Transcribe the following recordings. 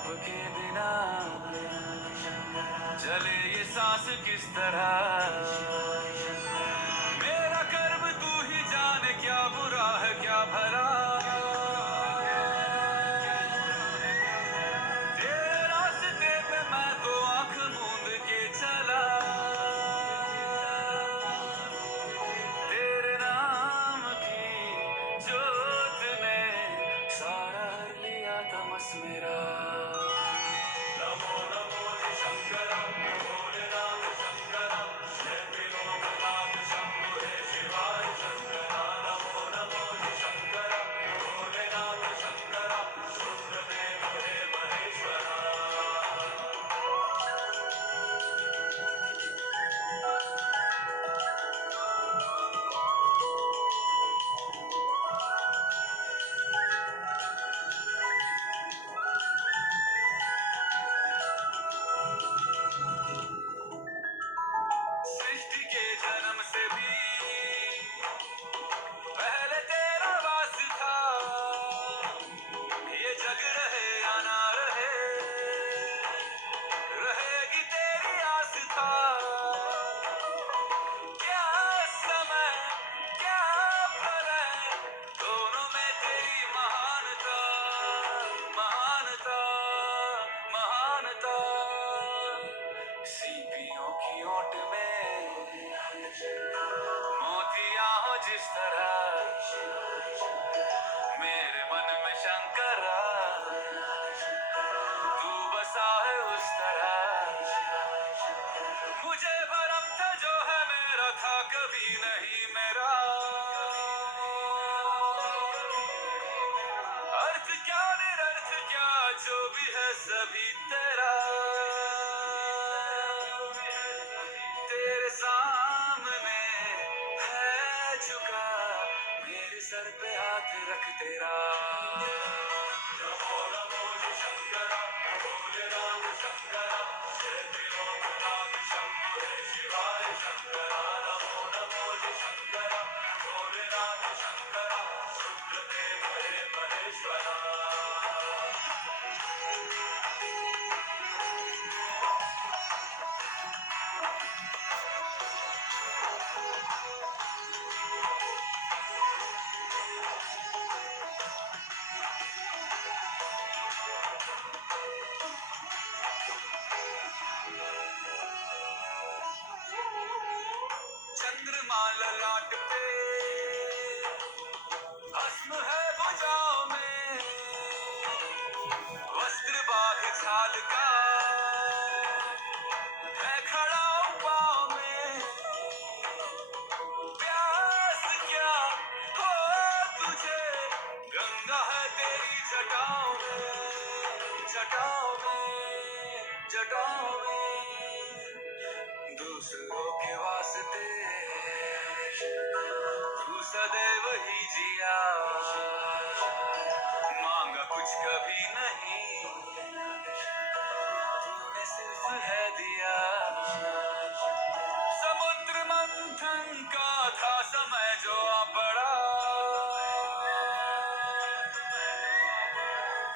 आपके बिना चले ये सांस किस तरह। मेरा कर्म तू ही जाने, क्या बुरा है क्या भला। तेरे रास्ते पे मैं तो आंख मूंद के चला। तेरे नाम की जोत ने सारा लिया तमस मेरा। नमो नमो जी शंकर भोलेनाथ शंकर जय त्रिलोकनाथ शंभो हे शिवाय शंकर। नमो नमो जी शंकर भोलेनाथ शंकर रुद्रदेव हे महेश्वरा। सृष्टि के जन्म से भी पहले तेरा वास था। ये जग रहे या ना रहे, रहेगी तेरी आस्था। क्या समय क्या प्रलय, दोनों में तेरी महानता महानता महानता। सीपियों की ओट में मोतियां हो जिस तरह, मेरे मन में शंकरा तू बसा है उस तरह। मुझे भरम था जो है मेरा था कभी नहीं मेरा। अर्थ क्या निरर्थ क्या जो भी है सभी तेरा। तेरे सामने है झुका मेरे सर पे हाथ रख तेरा। नमो नमो जी शंकर भोलेनाथ शंकर जय त्रिलोकनाथ शंभो हे शिवाय शंकर। नमो नमो जी शंकर भोलेनाथ शंकर रुद्रदेव हे महेश्वरा। चंद्रमा ललाट पे भस्म है भुजाओं में, वस्त्र बाघ छाल का है खड़ा हूं पाँव में। प्यास क्या हो तुझे, गंगा है तेरी जटाओं में जटाओं में जटाओं में। दूसरों के वास्ते तू सदैव ही जिया, मांगा कुछ कभी नहीं तूने सिर्फ है दिया। समुद्र मंथन का था समय जो आ पड़ा,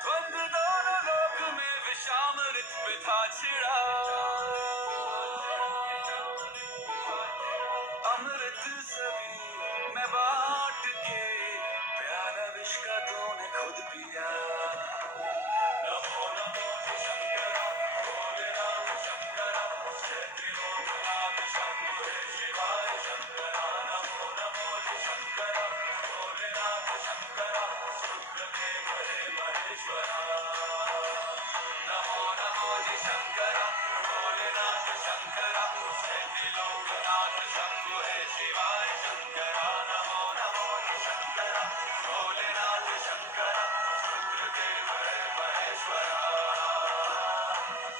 द्वंद दोनों लोक में विषामृत पे था छिड़ा। अमृत सभी मैं बांट के प्याला विष का तूने खुद पिया। नमो नमो जी शंकर भोलेनाथ शंकर जय त्रिलोकनाथ शंभो हे शिवाय शंकर। नमो नमो जी शंकर भोलेनाथ शंकर रुद्रदेव हे महेश्वरा। नमो नमो जी शंकर भोलेनाथ शंकर जय त्रिलोकनाथ शंभो हे शिवाय शंकर। नमो नमो जी शंकर भोलेनाथ शंकर रुद्रदेव हे महेश्वरा।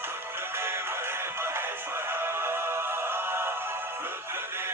रुद्रदेव हे महेश्वरा। रुद्रदेव